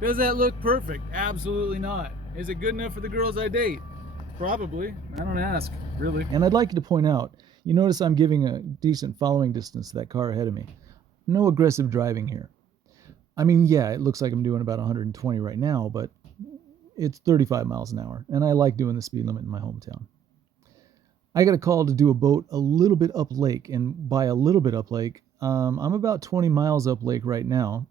Does that look perfect? Absolutely not. Is it good enough for the girls I date? Probably. I don't ask, really. And I'd like you to point out, you notice I'm giving a decent following distance to that car ahead of me. No aggressive driving here. I mean, yeah, it looks like I'm doing about 120 right now, but it's 35 miles an hour, and I like doing the speed limit in my hometown. I got a call to do a boat a little bit up lake, and by a little bit up lake, I'm about 20 miles up lake right now,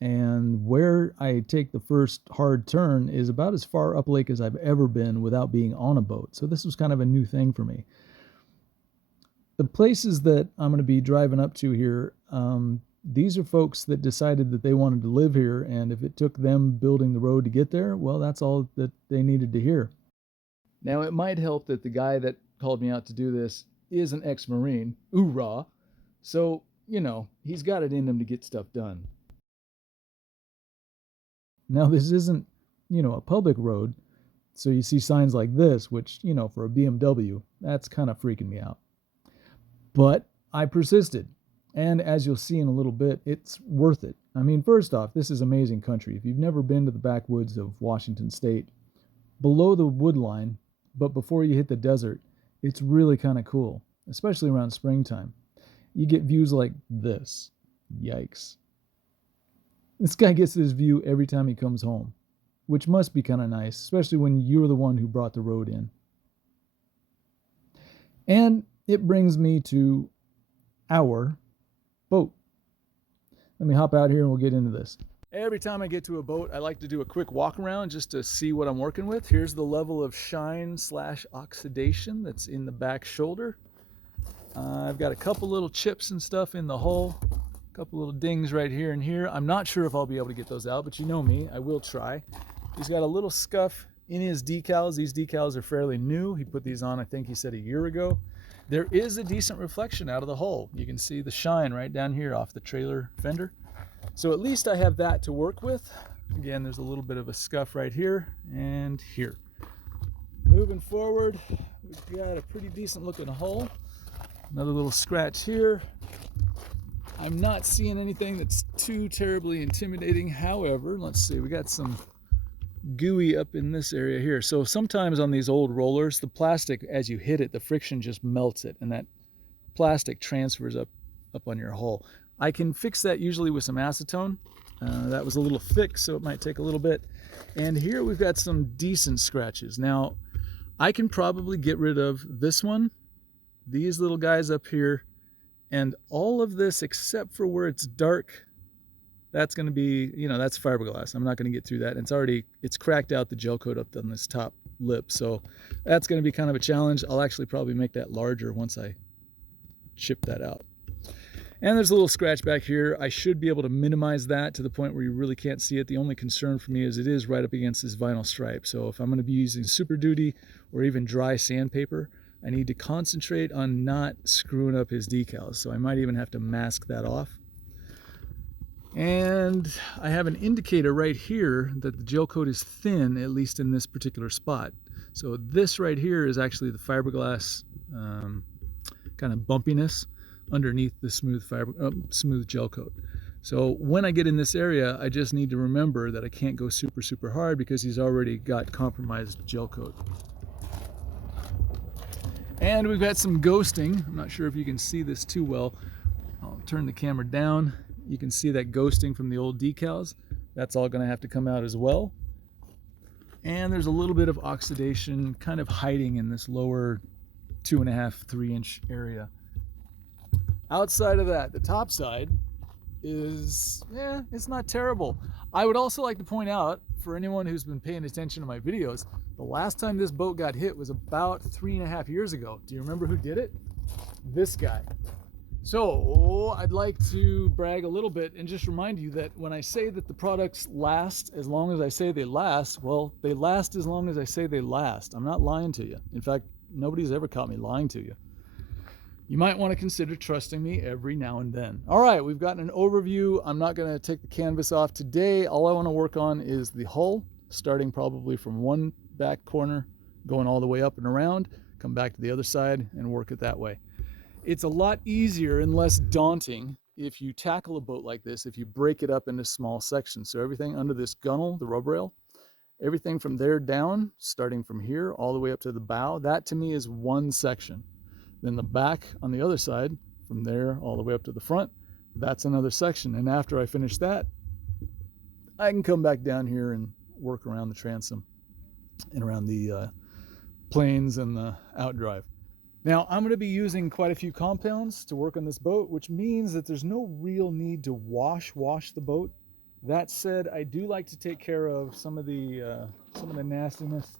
and where I take the first hard turn is about as far up lake as I've ever been without being on a boat. So this was kind of a new thing for me. The places that I'm going to be driving up to here, these are folks that decided that they wanted to live here, and if it took them building the road to get there, well, that's all that they needed to hear. Now, it might help that the guy that called me out to do this is an ex-Marine. Oorah! So, you know, he's got it in him to get stuff done. Now, this isn't, a public road, so you see signs like this, which, for a BMW, that's kind of freaking me out. But I persisted, and as you'll see in a little bit, it's worth it. I mean, first off, this is amazing country. If you've never been to the backwoods of Washington State, below the wood line, but before you hit the desert, it's really kind of cool, especially around springtime. You get views like this. Yikes. This guy gets this view every time he comes home, which must be kind of nice, especially when you're the one who brought the road in. And it brings me to our boat. Let me hop out here and we'll get into this. Every time I get to a boat, I like to do a quick walk around just to see what I'm working with. Here's the level of shine / oxidation that's in the back shoulder. I've got a couple little chips and stuff in the hull, a couple little dings right here and here. I'm not sure if I'll be able to get those out, but you know me, I will try. He's got a little scuff in his decals. These decals are fairly new. He put these on, I think he said, a year ago. There is a decent reflection out of the hull. You can see the shine right down here off the trailer fender. So at least I have that to work with. Again, there's a little bit of a scuff right here and here. Moving forward, we've got a pretty decent looking hull. Another little scratch here. I'm not seeing anything that's too terribly intimidating. However, let's see, we got some gooey up in this area here. So sometimes on these old rollers, the plastic, as you hit it, the friction just melts it, and that plastic transfers up on your hull. I can fix that usually with some acetone. That was a little thick, so it might take a little bit. And here we've got some decent scratches. Now, I can probably get rid of this one, these little guys up here, and all of this except for where it's dark. That's going to be, that's fiberglass. I'm not going to get through that. It's cracked out the gel coat up on this top lip. So that's going to be kind of a challenge. I'll actually probably make that larger once I chip that out. And there's a little scratch back here. I should be able to minimize that to the point where you really can't see it. The only concern for me is it is right up against this vinyl stripe. So if I'm going to be using Super Duty or even dry sandpaper, I need to concentrate on not screwing up his decals. So I might even have to mask that off. And I have an indicator right here that the gel coat is thin, at least in this particular spot. So this right here is actually the fiberglass kind of bumpiness underneath the smooth gel coat. So when I get in this area, I just need to remember that I can't go super hard because he's already got compromised gel coat. And we've got some ghosting. I'm not sure if you can see this too well. I'll turn the camera down. You can see that ghosting from the old decals. That's all going to have to come out as well. And there's a little bit of oxidation kind of hiding in this lower 2.5, 3-inch area. Outside of that, the top side is, it's not terrible. I would also like to point out, for anyone who's been paying attention to my videos, the last time this boat got hit was about 3.5 years ago. Do you remember who did it? This guy. So I'd like to brag a little bit and just remind you that when I say that the products last as long as I say they last, well, they last as long as I say they last. I'm not lying to you. In fact, nobody's ever caught me lying to you. You might want to consider trusting me every now and then. All right, we've gotten an overview. I'm not going to take the canvas off today. All I want to work on is the hull, starting probably from one back corner, going all the way up and around, come back to the other side and work it that way. It's a lot easier and less daunting if you tackle a boat like this, if you break it up into small sections, so everything under this gunnel, the rub rail, everything from there down, starting from here all the way up to the bow, that to me is one section. Then the back on the other side, from there all the way up to the front, that's another section. And after I finish that, I can come back down here and work around the transom and around the planes and the outdrive. Now, I'm going to be using quite a few compounds to work on this boat, which means that there's no real need to wash the boat. That said, I do like to take care of some of the nastiness,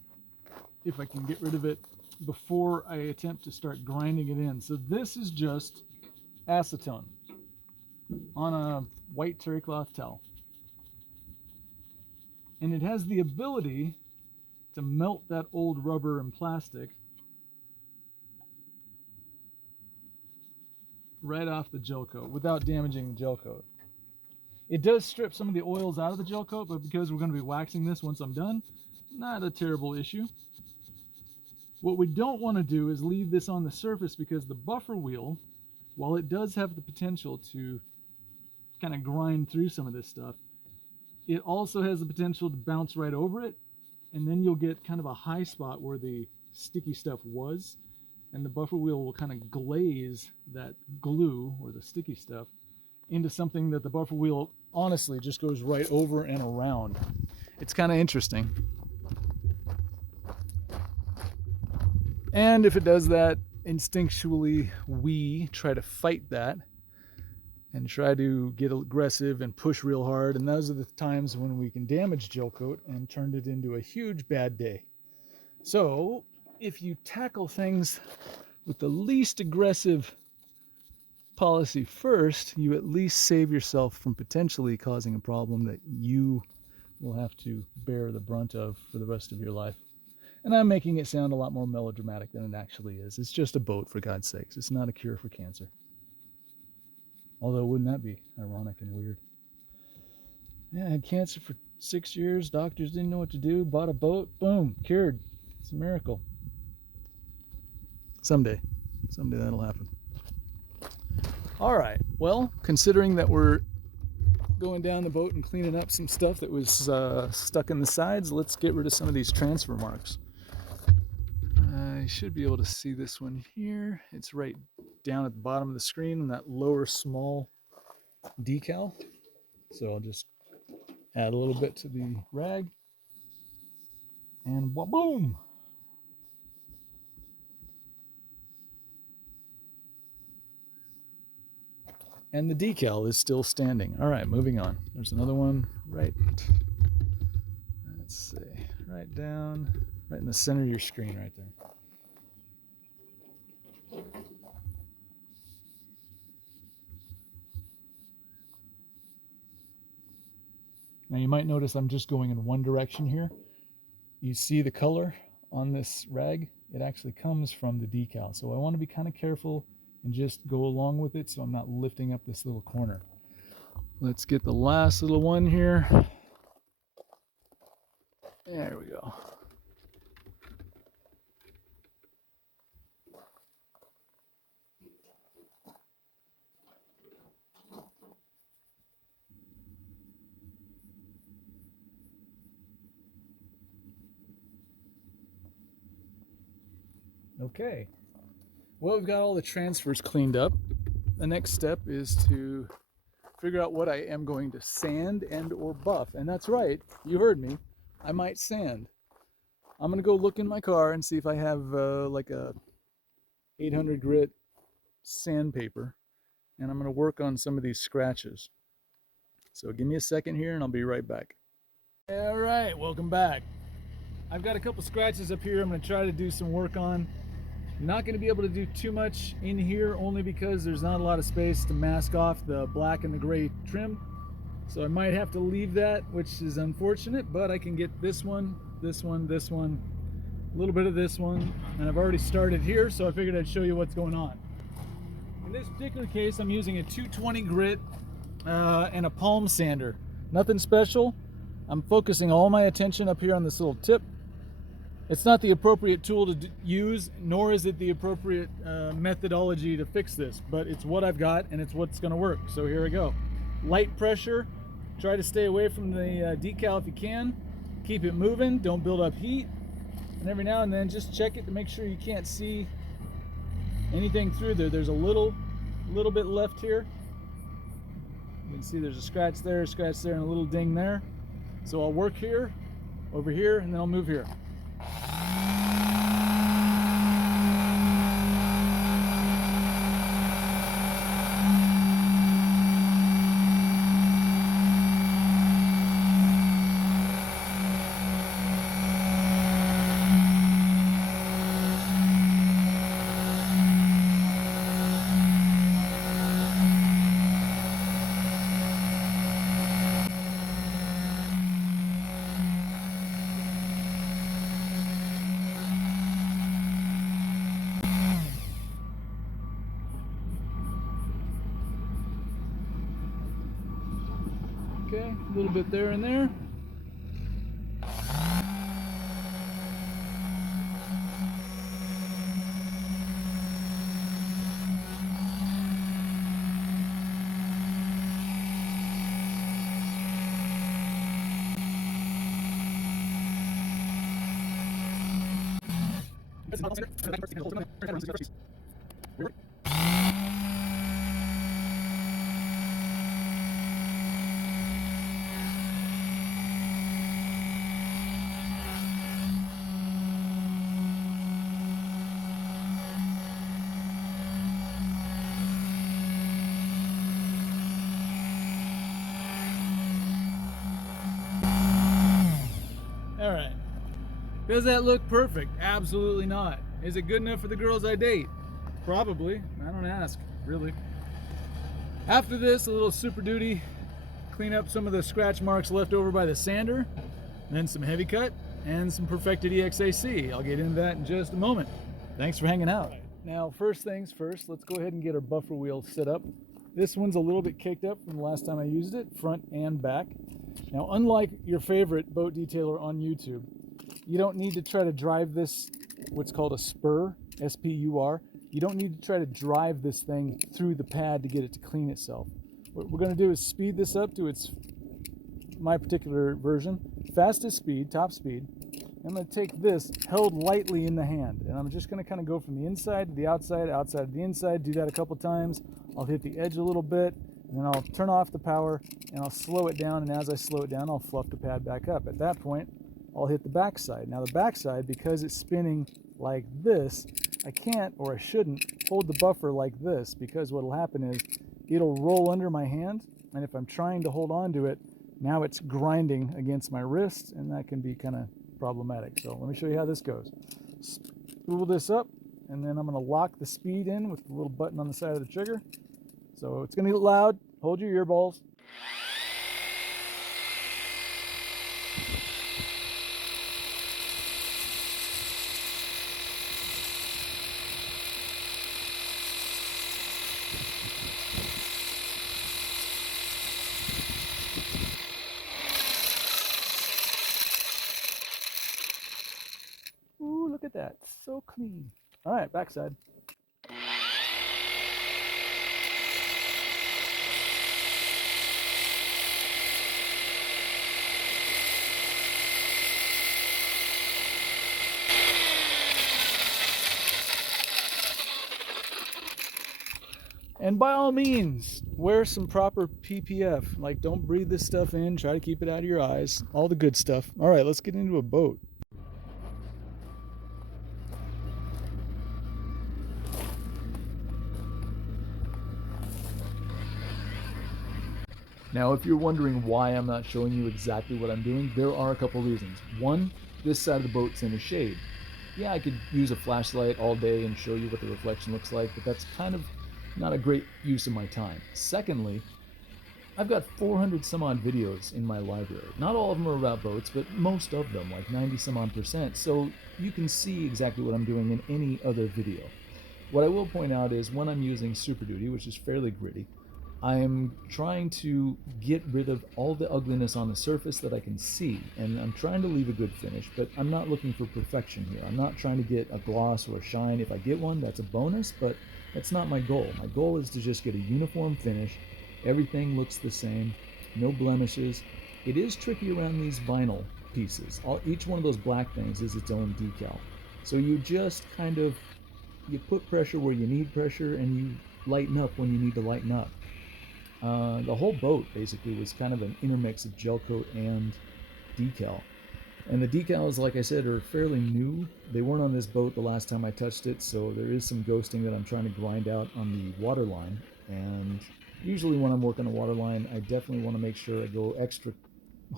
if I can get rid of it, before I attempt to start grinding it in. So this is just acetone on a white terry cloth towel. And it has the ability to melt that old rubber and plastic right off the gel coat without damaging the gel coat. It does strip some of the oils out of the gel coat, but because we're going to be waxing this once I'm done, not a terrible issue. What we don't want to do is leave this on the surface, because the buffer wheel, while it does have the potential to kind of grind through some of this stuff, it also has the potential to bounce right over it, and then you'll get kind of a high spot where the sticky stuff was, and the buffer wheel will kind of glaze that glue or the sticky stuff into something that the buffer wheel honestly just goes right over and around. It's kind of interesting. And if it does that, instinctually we try to fight that and try to get aggressive and push real hard, and those are the times when we can damage gel coat and turn it into a huge bad day. So if you tackle things with the least aggressive policy first, you at least save yourself from potentially causing a problem that you will have to bear the brunt of for the rest of your life. And I'm making it sound a lot more melodramatic than it actually is. It's just a boat, for God's sakes. It's not a cure for cancer. Although, wouldn't that be ironic and weird? Yeah, I had cancer for 6 years. Doctors didn't know what to do. Bought a boat. Boom. Cured. It's a miracle. Someday that'll happen. All right. Well, considering that we're going down the boat and cleaning up some stuff that was stuck in the sides, let's get rid of some of these transfer marks. I should be able to see this one here. It's right down at the bottom of the screen in that lower small decal. So I'll just add a little bit to the rag and boom. And the decal is still standing. All right, moving on. There's another one right, let's see, right down, right in the center of your screen right there. Now you might notice I'm just going in one direction here. You see the color on this rag? It actually comes from the decal. So I want to be kind of careful and just go along with it so I'm not lifting up this little corner. Let's get the last little one here. There we go. Okay. Well, we've got all the transfers cleaned up. The next step is to figure out what I am going to sand and or buff. And that's right, you heard me. I might sand. I'm going to go look in my car and see if I have like a 800 grit sandpaper. And I'm going to work on some of these scratches. So give me a second here and I'll be right back. All right, welcome back. I've got a couple scratches up here I'm going to try to do some work on. Not going to be able to do too much in here only because there's not a lot of space to mask off the black and the gray trim. So I might have to leave that, which is unfortunate, but I can get this one, this one, this one, a little bit of this one, and I've already started here, so I figured I'd show you what's going on. In this particular case, I'm using a 220 grit and a palm sander. Nothing special. I'm focusing all my attention up here on this little tip. It's not the appropriate tool to use, nor is it the appropriate methodology to fix this, but it's what I've got and it's what's going to work. So here we go. Light pressure. Try to stay away from the decal if you can. Keep it moving. Don't build up heat. And every now and then just check it to make sure you can't see anything through there. There's a little bit left here. You can see there's a scratch there, and a little ding there. So I'll work here, over here, and then I'll move here. Okay, a little bit there and there. All right. Does that look perfect? Absolutely not. Is it good enough for the girls I date? Probably. I don't ask, really. After this, a little Super Duty, clean up some of the scratch marks left over by the sander, then some heavy cut, and some perfected EXAC. I'll get into that in just a moment. Thanks for hanging out. Now, first things first, let's go ahead and get our buffer wheel set up. This one's a little bit caked up from the last time I used it, front and back. Now, unlike your favorite boat detailer on YouTube, you don't need to try to drive this, what's called a spur, S-P-U-R. You don't need to try to drive this thing through the pad to get it to clean itself. What we're going to do is speed this up to my particular version, fastest speed, top speed. I'm going to take this held lightly in the hand, and I'm just going to kind of go from the inside to the outside, outside to the inside, do that a couple times. I'll hit the edge a little bit, and then I'll turn off the power, and I'll slow it down, and as I slow it down, I'll fluff the pad back up. At that point, I'll hit the backside. Now the backside, because it's spinning like this, I can't, or I shouldn't, hold the buffer like this, because what'll happen is it'll roll under my hand, and if I'm trying to hold on to it, now it's grinding against my wrist, and that can be kind of problematic. So let me show you how this goes. Spool this up, and then I'm going to lock the speed in with the little button on the side of the trigger. So it's going to get loud. Hold your ear balls. Ooh, look at that. So clean. All right, backside. And by all means, wear some proper PPF. Like, don't breathe this stuff in. Try to keep it out of your eyes. All the good stuff. All right, let's get into a boat. Now, if you're wondering why I'm not showing you exactly what I'm doing, there are a couple reasons. One, this side of the boat's in the shade. Yeah, I could use a flashlight all day and show you what the reflection looks like, but that's kind of not a great use of my time. Secondly, I've got 400 some odd videos in my library. Not all of them are about boats, but most of them, like 90 some odd %, so you can see exactly what I'm doing in any other video. What I will point out is when I'm using Super Duty, which is fairly gritty, I'm trying to get rid of all the ugliness on the surface that I can see, and I'm trying to leave a good finish, but I'm not looking for perfection here. I'm not trying to get a gloss or a shine. If I get one, that's a bonus, but that's not my goal. My goal is to just get a uniform finish. Everything looks the same, no blemishes. It is tricky around these vinyl pieces. Each one of those black things is its own decal. So you just kind of, you put pressure where you need pressure, and you lighten up when you need to lighten up. The whole boat basically was kind of an intermix of gel coat and decal. And the decals, like I said, are fairly new. They weren't on this boat the last time I touched it, so there is some ghosting that I'm trying to grind out on the waterline. And usually when I'm working a waterline, I definitely want to make sure I go extra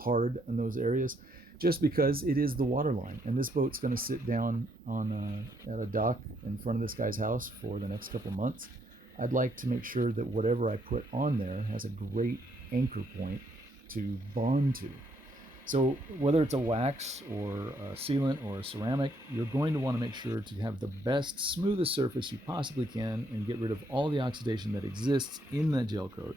hard in those areas, just because it is the waterline. And this boat's going to sit down on at a dock in front of this guy's house for the next couple months. I'd like to make sure that whatever I put on there has a great anchor point to bond to. So whether it's a wax or a sealant or a ceramic, you're going to want to make sure to have the best, smoothest surface you possibly can and get rid of all the oxidation that exists in that gel coat,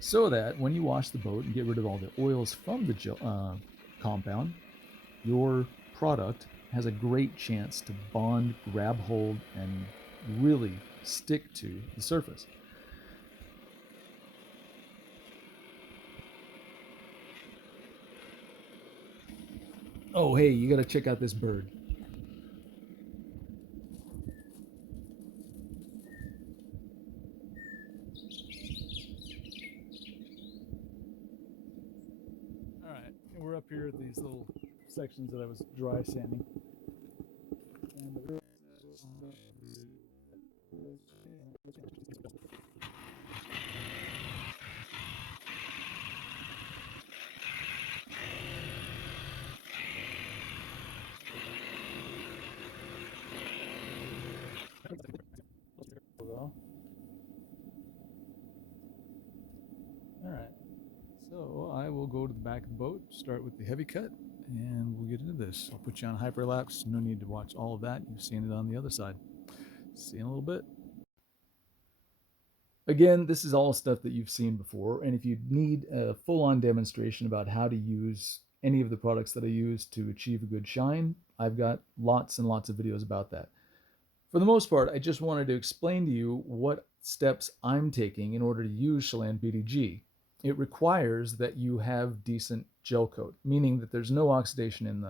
so that when you wash the boat and get rid of all the oils from the gel compound, your product has a great chance to bond, grab hold, and really stick to the surface. Oh, hey, you got to check out this bird. All right, we're up here at these little sections that I was dry sanding. And the all right, so I will go to the back of the boat, start with the heavy cut, and we'll get into this. I'll put you on hyperlapse. No need to watch all of that. You've seen it on the other side. See you in a little bit. Again, this is all stuff that you've seen before, and if you need a full-on demonstration about how to use any of the products that I use to achieve a good shine, I've got lots and lots of videos about that. For the most part, I just wanted to explain to you what steps I'm taking in order to use Chalan BDG. It requires that you have decent gel coat, meaning that there's no oxidation in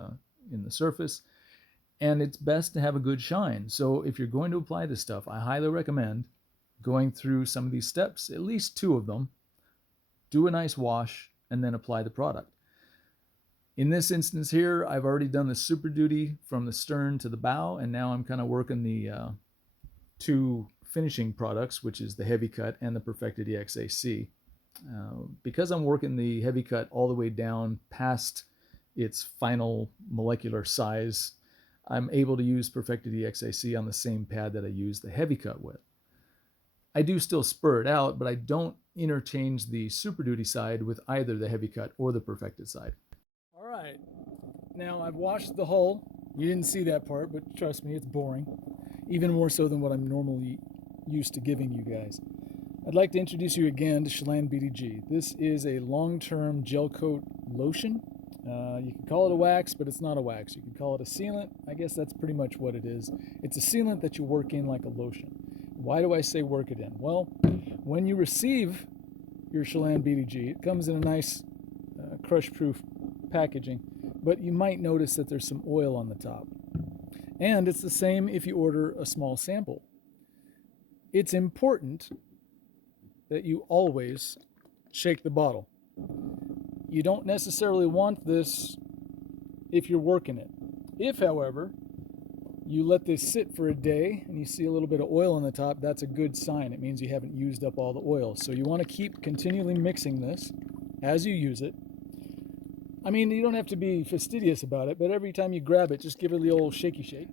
the surface, and it's best to have a good shine. So if you're going to apply this stuff, I highly recommend going through some of these steps, at least 2 of them, do a nice wash, and then apply the product. In this instance here, I've already done the Super Duty from the stern to the bow, and now I'm kind of working the 2 finishing products, which is the Heavy Cut and the Perfected EXAC. Because I'm working the Heavy Cut all the way down past its final molecular size, I'm able to use Perfected EXAC on the same pad that I use the Heavy Cut with. I do still spur it out, but I don't interchange the Super Duty side with either the Heavy Cut or the Perfected side. All right, now I've washed the hull. You didn't see that part, but trust me, it's boring. Even more so than what I'm normally used to giving you guys. I'd like to introduce you again to Chalan BDG. This is a long-term gel coat lotion. You can call it a wax, but it's not a wax. You can call it a sealant. I guess that's pretty much what it is. It's a sealant that you work in like a lotion. Why do I say work it in? Well, when you receive your Chalan BDG, it comes in a nice crush-proof packaging, but you might notice that there's some oil on the top. And it's the same if you order a small sample. It's important that you always shake the bottle. You don't necessarily want this if you're working it. If, however, you let this sit for a day and you see a little bit of oil on the top, that's a good sign. It means you haven't used up all the oil. So you want to keep continually mixing this as you use it. I mean, you don't have to be fastidious about it, but every time you grab it, just give it the old shaky shake.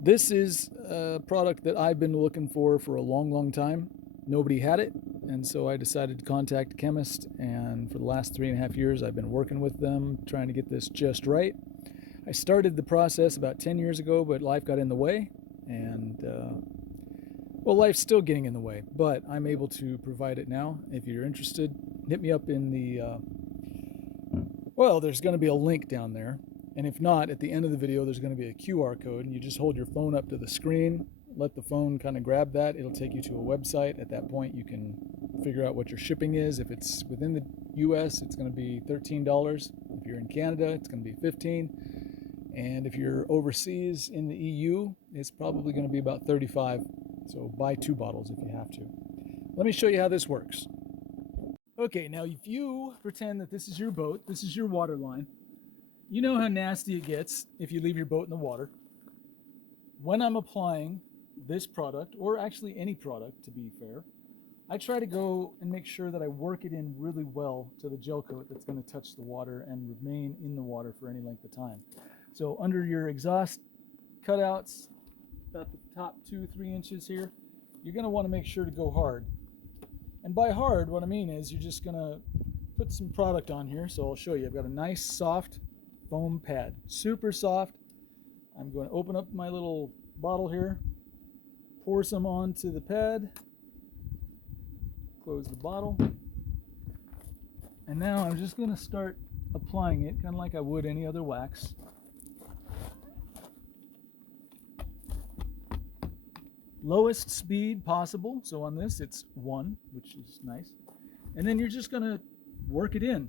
This is a product that I've been looking for a long time. Nobody had it, and so I decided to contact a chemist, and for the last 3.5 years I've been working with them trying to get this just right. I started the process about 10 years ago, but life got in the way, and Well, life's still getting in the way, but I'm able to provide it now. If you're interested, hit me up in the, well, there's going to be a link down there. And if not, at the end of the video, there's going to be a QR code, and you just hold your phone up to the screen, let the phone kind of grab that. It'll take you to a website. At that point, you can figure out what your shipping is. If it's within the US, it's going to be $13. If you're in Canada, it's going to be $15. And if you're overseas in the EU, it's probably going to be about $35. So buy 2 bottles if you have to. Let me show you how this works. Okay, now if you pretend that this is your boat, this is your water line, you know how nasty it gets if you leave your boat in the water. When I'm applying this product, or actually any product to be fair, I try to go and make sure that I work it in really well to the gel coat that's going to touch the water and remain in the water for any length of time. So under your exhaust cutouts, about the top 2-3 inches here, you're going to want to make sure to go hard. And by hard, what I mean is you're just going to put some product on here. So I'll show you. I've got a nice soft foam pad, super soft. I'm going to open up my little bottle here, pour some onto the pad, close the bottle, and now I'm just going to start applying it kind of like I would any other wax. Lowest speed possible, so on this it's 1, which is nice. And then you're just going to work it in.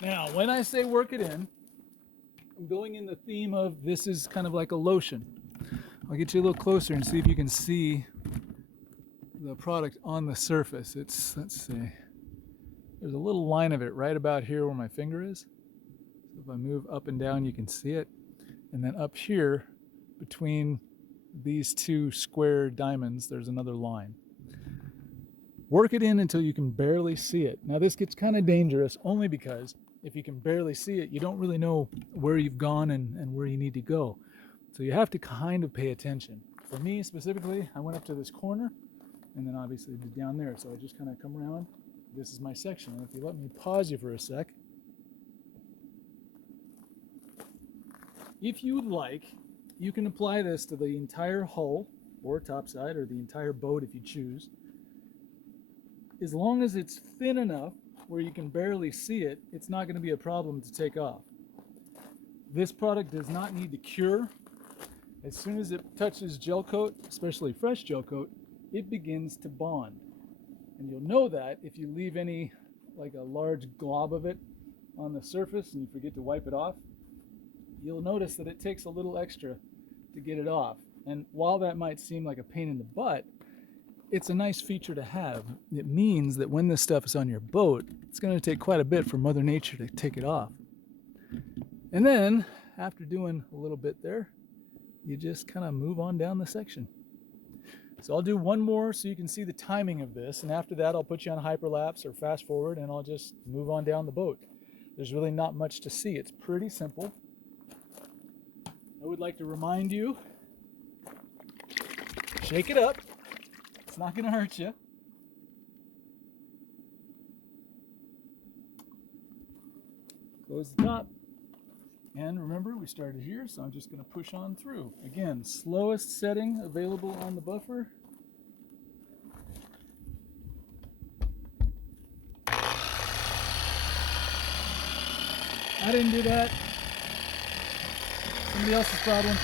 Now, when I say work it in, I'm going in the theme of this is kind of like a lotion. I'll get you a little closer and see if you can see the product on the surface. It's, let's see, there's a little line of it right about here where my finger is. So if I move up and down, you can see it. And then up here, between these 2 square diamonds, there's another line. Work it in until you can barely see it. Now this gets kind of dangerous only because if you can barely see it, you don't really know where you've gone and where you need to go. So you have to kind of pay attention. For me specifically, I went up to this corner and then obviously down there. So I just kind of come around. This is my section. And if you let me pause you for a sec. If you would like, you can apply this to the entire hull or topside or the entire boat if you choose. As long as it's thin enough where you can barely see it, it's not going to be a problem to take off. This product does not need to cure. As soon as it touches gel coat, especially fresh gel coat, it begins to bond. And you'll know that if you leave any, like a large glob of it on the surface and you forget to wipe it off, you'll notice that it takes a little extra to get it off. And while that might seem like a pain in the butt, it's a nice feature to have. It means that when this stuff is on your boat, it's going to take quite a bit for Mother Nature to take it off. And then, after doing a little bit there, you just kind of move on down the section. So I'll do one more so you can see the timing of this, and after that I'll put you on hyperlapse or fast forward and I'll just move on down the boat. There's really not much to see. It's pretty simple. I would like to remind you, Shake it up. It's not going to hurt you. Close the top. And remember, we started here, so I'm just going to push on through. Again, slowest setting available on the buffer. I didn't do that. Somebody else's problem.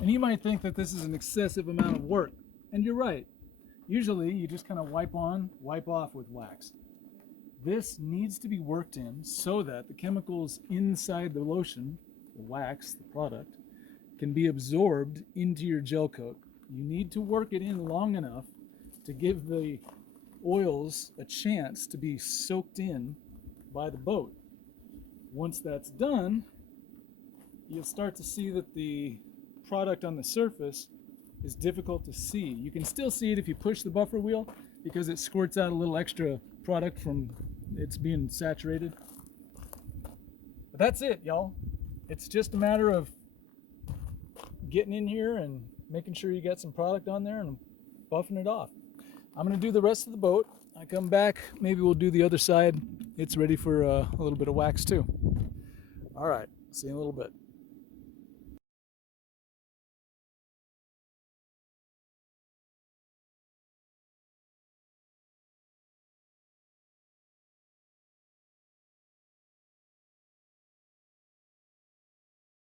And you might think that this is an excessive amount of work, and you're right. Usually you just kind of wipe on, wipe off with wax. This needs to be worked in so that the chemicals inside the lotion, the wax, the product, can be absorbed into your gel coat. You need to work it in long enough to give the oils a chance to be soaked in by the boat. Once that's done, you'll start to see that the product on the surface is difficult to see. You can still see it if you push the buffer wheel because it squirts out a little extra product from it's being saturated. But that's it, y'all. It's just a matter of getting in here and making sure you got some product on there and buffing it off. I'm going to do the rest of the boat. I come back, maybe we'll do the other side. It's ready for a little bit of wax too. All right, see you in a little bit.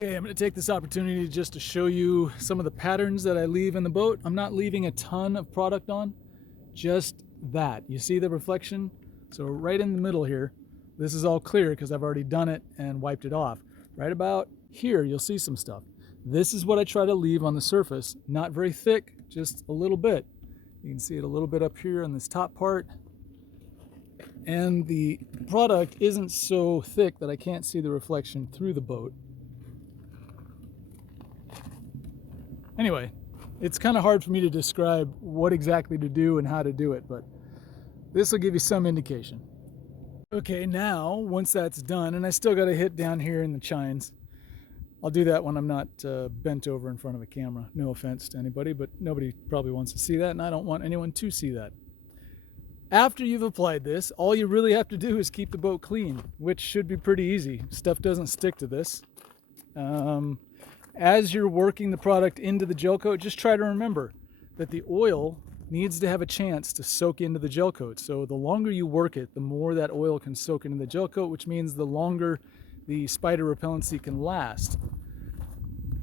Okay, I'm going to take this opportunity just to show you some of the patterns that I leave in the boat. I'm not leaving a ton of product on, just that. You see the reflection? So right in the middle here, this is all clear because I've already done it and wiped it off. Right about here, you'll see some stuff. This is what I try to leave on the surface. Not very thick, just a little bit. You can see it a little bit up here on this top part. And the product isn't so thick that I can't see the reflection through the boat. Anyway, it's kind of hard for me to describe what exactly to do and how to do it, but this will give you some indication. Okay, now, once that's done, and I still got a hit down here in the chines. I'll do that when I'm not bent over in front of a camera. No offense to anybody, but nobody probably wants to see that, and I don't want anyone to see that. After you've applied this, all you really have to do is keep the boat clean, which should be pretty easy. Stuff doesn't stick to this. As you're working the product into the gel coat, just try to remember that the oil needs to have a chance to soak into the gel coat. So the longer you work it, the more that oil can soak into the gel coat, which means the longer the spider repellency can last.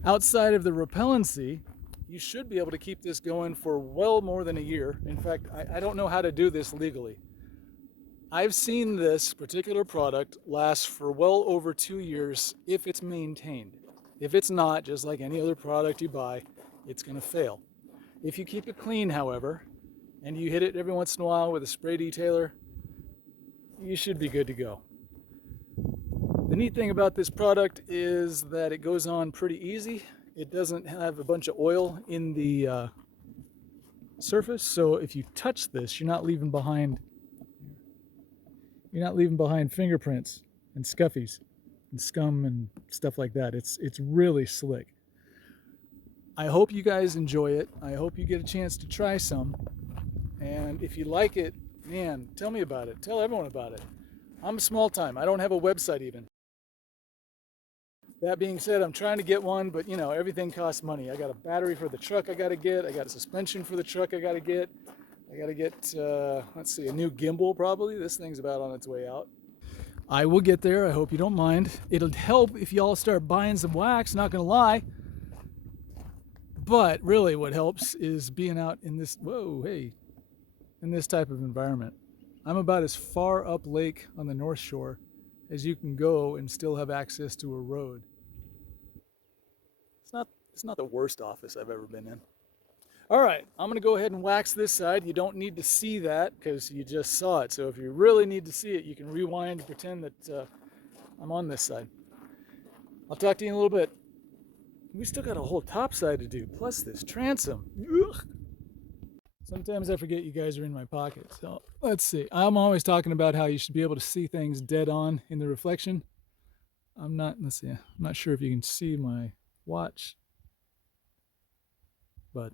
Outside of the repellency, you should be able to keep this going for well more than a year. In fact, I don't know how to do this legally. I've seen this particular product last for well over 2 years if it's maintained. If it's not, just like any other product you buy, it's going to fail. If you keep it clean, however, and you hit it every once in a while with a spray detailer, you should be good to go. The neat thing about this product is that it goes on pretty easy. It doesn't have a bunch of oil in the surface, so if you touch this, you're not leaving behind fingerprints and scuffies and scum and stuff like that. It's really slick. I hope you guys enjoy it. I hope you get a chance to try some. And if you like it, man, tell me about it. Tell everyone about it. I'm small time. I don't have a website even. That being said, I'm trying to get one, but you know, everything costs money. I got a battery for the truck I got to get. I got a suspension for the truck I got to get. I got to get, let's see, a new gimbal probably. This thing's about on its way out. I will get there. I hope you don't mind. It'll help if y'all start buying some wax, not gonna lie. But really what helps is being out in this, whoa, hey, in this type of environment. I'm about as far up lake on the North Shore as you can go and still have access to a road. It's not the worst office I've ever been in. All right, I'm gonna go ahead and wax this side. You don't need to see that because you just saw it. So if you really need to see it, you can rewind and pretend that I'm on this side. I'll talk to you in a little bit. We still got a whole top side to do, plus this transom. Ugh. Sometimes I forget you guys are in my pocket. So let's see. I'm always talking about how you should be able to see things dead on in the reflection. Let's see, I'm not sure if you can see my watch. But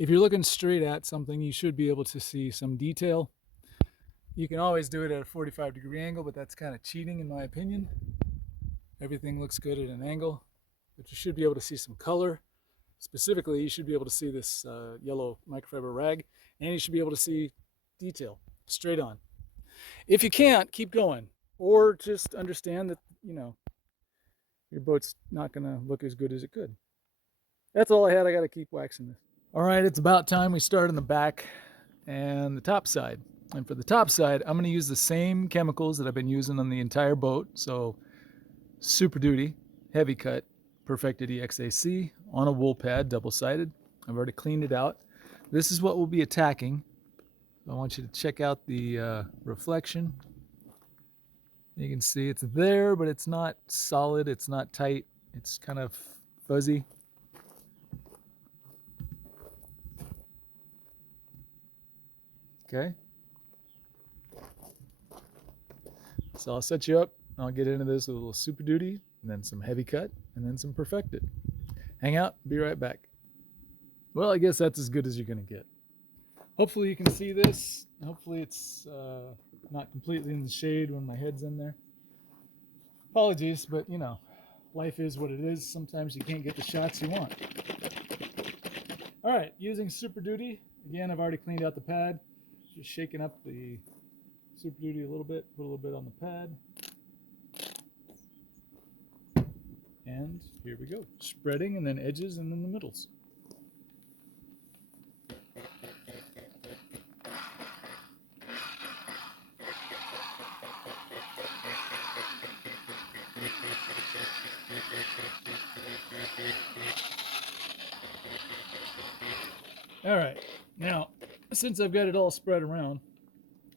if you're looking straight at something, you should be able to see some detail. You can always do it at a 45-degree angle, but that's kind of cheating in my opinion. Everything looks good at an angle, but you should be able to see some color. Specifically, you should be able to see this yellow microfiber rag, and you should be able to see detail straight on. If you can't, keep going, or just understand that, you know, your boat's not gonna look as good as it could. That's all I had. I gotta keep waxing this. All right, it's about time we start on the back and the top side. And for the top side, I'm gonna use the same chemicals that I've been using on the entire boat. So Super Duty, Heavy Cut, Perfected EXAC on a wool pad, double-sided. I've already cleaned it out. This is what we'll be attacking. I want you to check out the reflection. You can see it's there, but it's not solid, it's not tight, it's kind of fuzzy. Okay. So I'll set you up. I'll get into this with a little Super Duty, and then some Heavy Cut, and then some Perfected. Hang out, be right back. Well, I guess that's as good as you're gonna get. Hopefully you can see this. Hopefully it's not completely in the shade when my head's in there. Apologies, but you know, life is what it is. Sometimes you can't get the shots you want. All right, using Super Duty. Again, I've already cleaned out the pad. Just shaking up the Super Duty a little bit, put a little bit on the pad. And here we go. Spreading and then edges and then the middles. All right, now, since I've got it all spread around,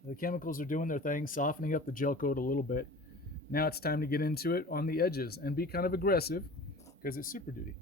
the chemicals are doing their thing, softening up the gel coat a little bit. Now it's time to get into it on the edges and be kind of aggressive because it's Super Duty.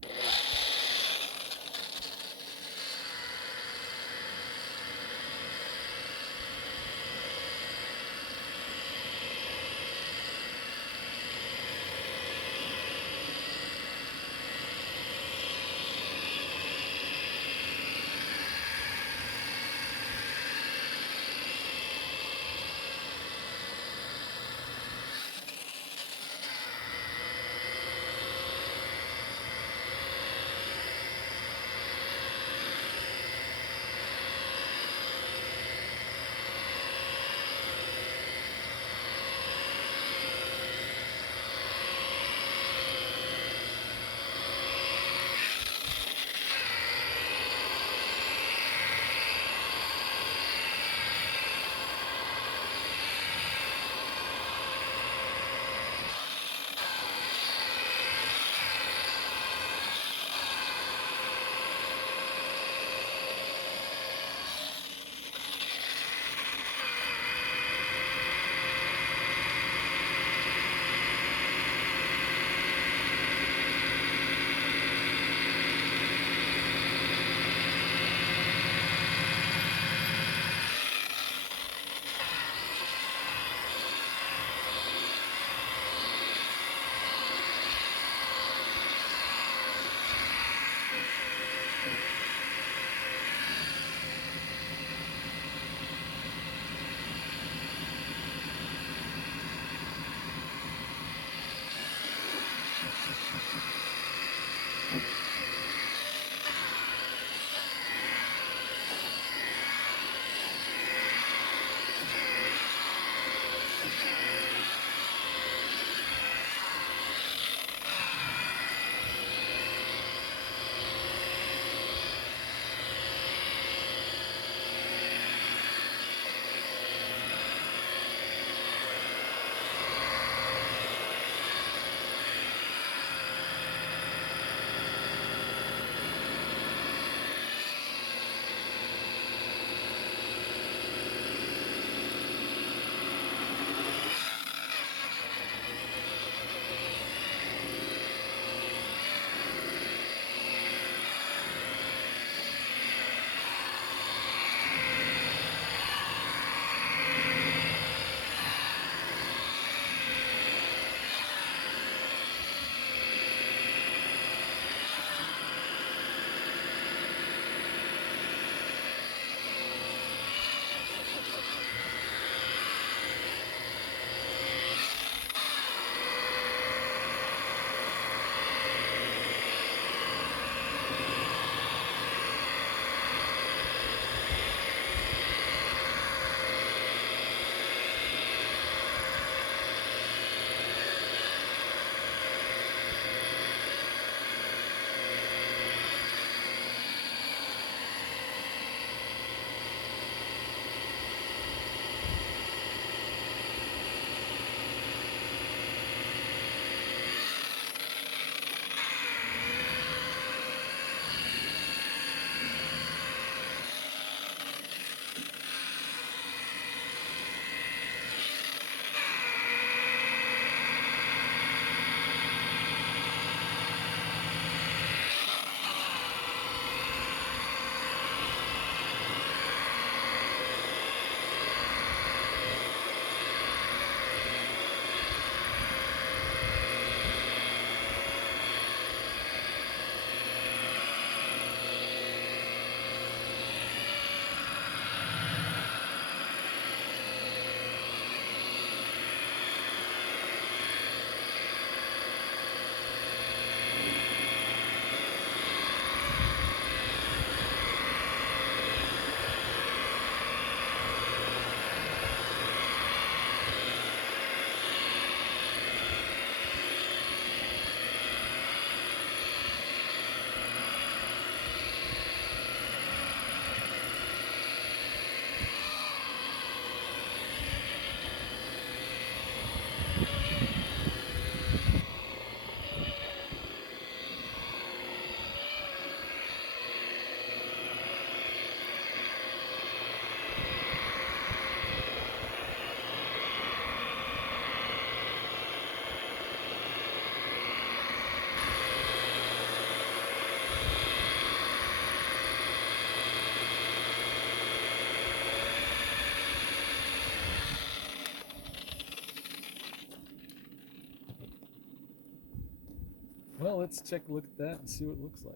Well, let's take a look at that and see what it looks like.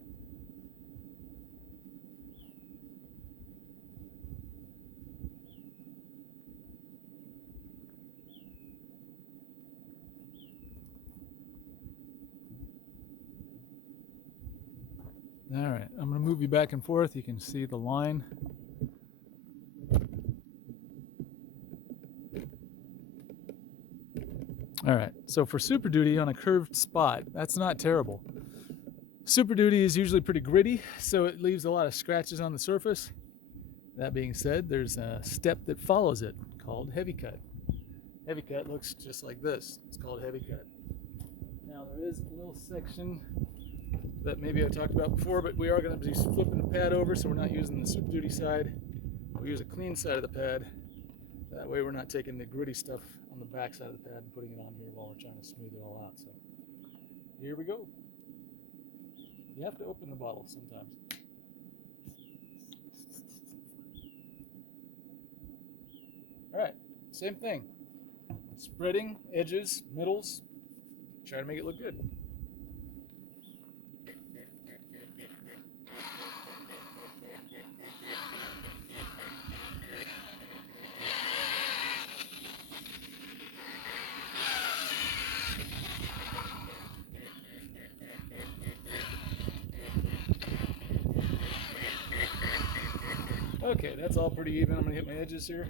All right, I'm going to move you back and forth. You can see the line. All right, so for Super Duty on a curved spot, that's not terrible. Super Duty is usually pretty gritty, so it leaves a lot of scratches on the surface. That being said, there's a step that follows it called Heavy Cut. Heavy Cut looks just like this. It's called Heavy Cut. Now there is a little section that maybe I talked about before, but we are going to be flipping the pad over, so we're not using the Super Duty side. We use a clean side of the pad. That way we're not taking the gritty stuff on the back side of the pad and putting it on here while we're trying to smooth it all out. So here we go. You have to open the bottle sometimes. All right, same thing. Spreading, edges, middles. Try to make it look good. Okay, that's all pretty even. I'm gonna hit my edges here.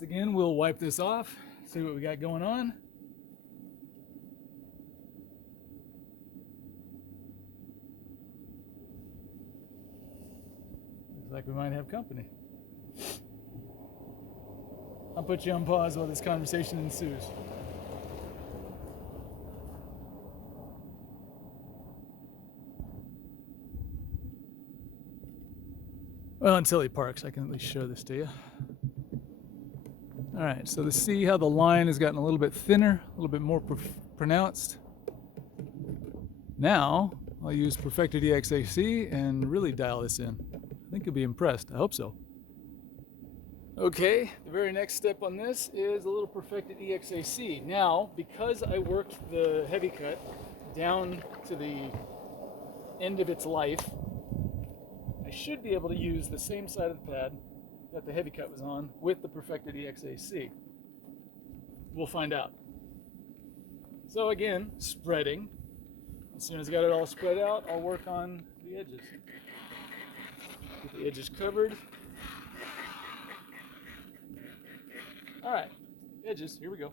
Once again, we'll wipe this off, see what we got going on. Looks like we might have company. I'll put you on pause while this conversation ensues. Well, until he parks, I can at least show this to you. All right, so to see how the line has gotten a little bit thinner, a little bit more pronounced. Now, I'll use Perfected EXAC and really dial this in. I think you'll be impressed. I hope so. Okay, the very next step on this is a little Perfected EXAC. Now, because I worked the heavy cut down to the end of its life, I should be able to use the same side of the pad that the heavy cut was on with the Perfected EXAC. We'll find out. So again, spreading. As soon as I got it all spread out, I'll work on the edges. Get the edges covered. All right, edges, here we go.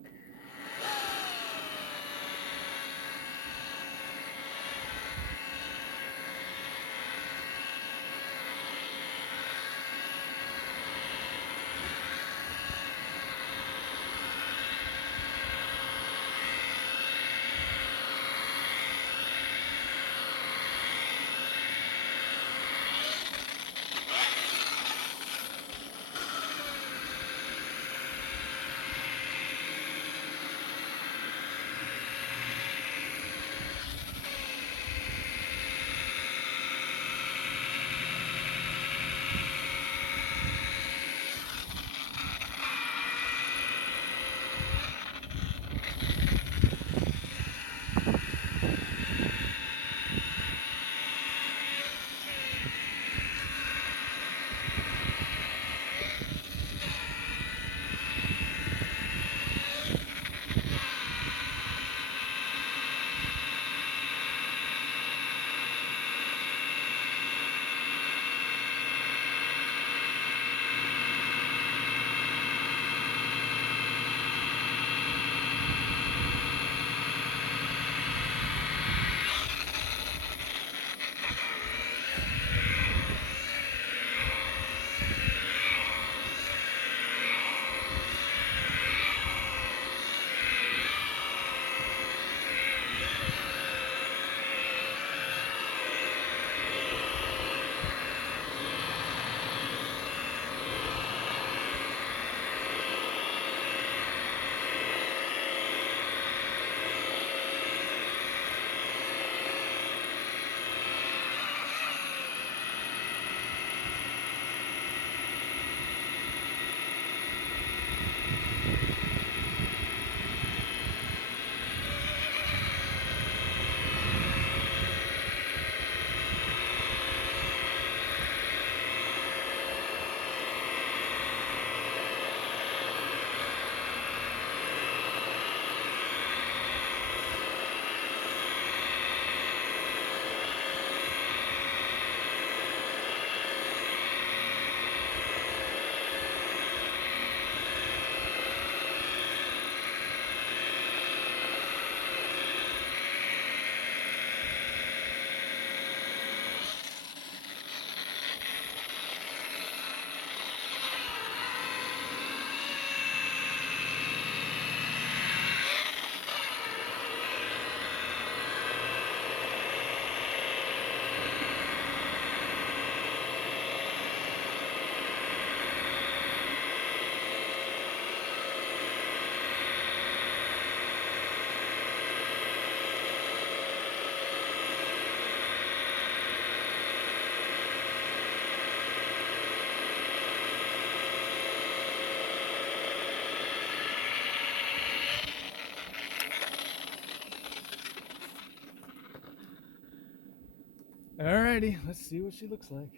Alrighty, let's see what she looks like.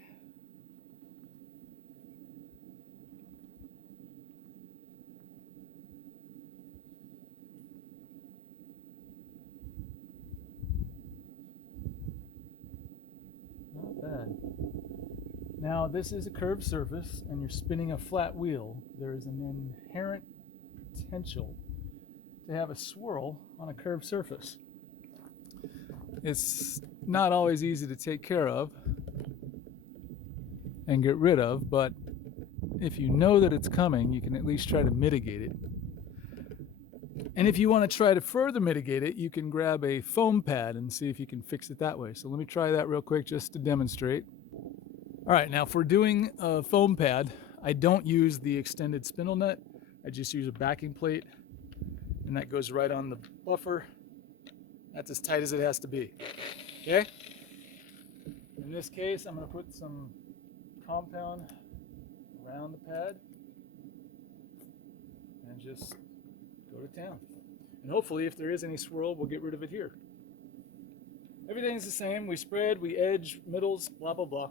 Not bad. Now this is a curved surface and you're spinning a flat wheel. There is an inherent potential to have a swirl on a curved surface. It's not always easy to take care of and get rid of, but if you know that it's coming, you can at least try to mitigate it. And if you want to try to further mitigate it, you can grab a foam pad and see if you can fix it that way. So let me try that real quick just to demonstrate. All right, now for doing a foam pad, I don't use the extended spindle nut. I just use a backing plate, and that goes right on the buffer. That's as tight as it has to be, okay? In this case, I'm gonna put some compound around the pad and just go to town. And hopefully if there is any swirl, we'll get rid of it here. Everything's the same. We spread, we edge, middles, blah, blah, blah.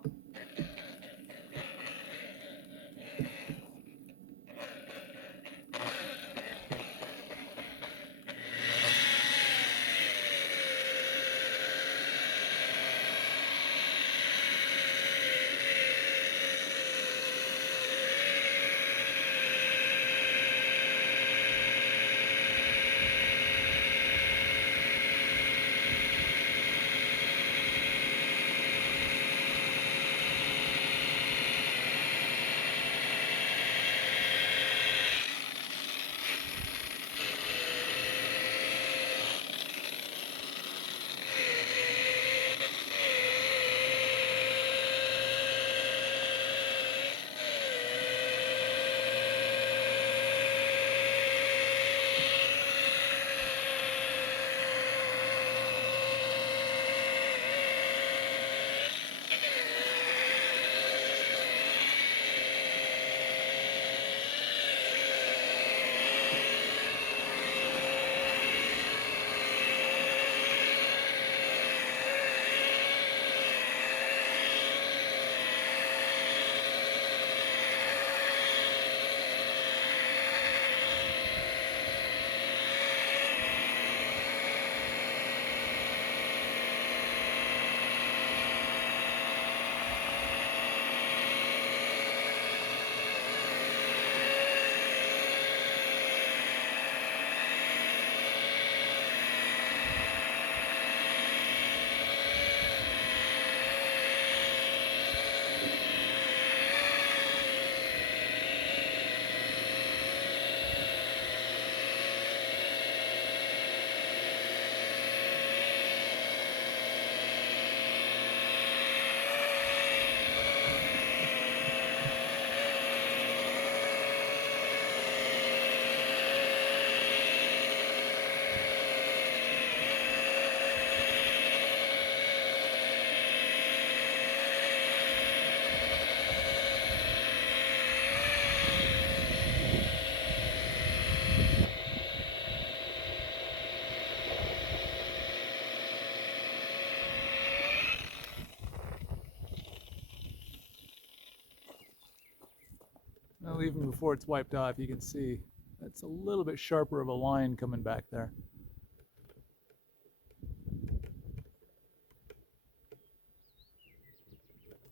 Well, even before it's wiped off, you can see that's a little bit sharper of a line coming back there.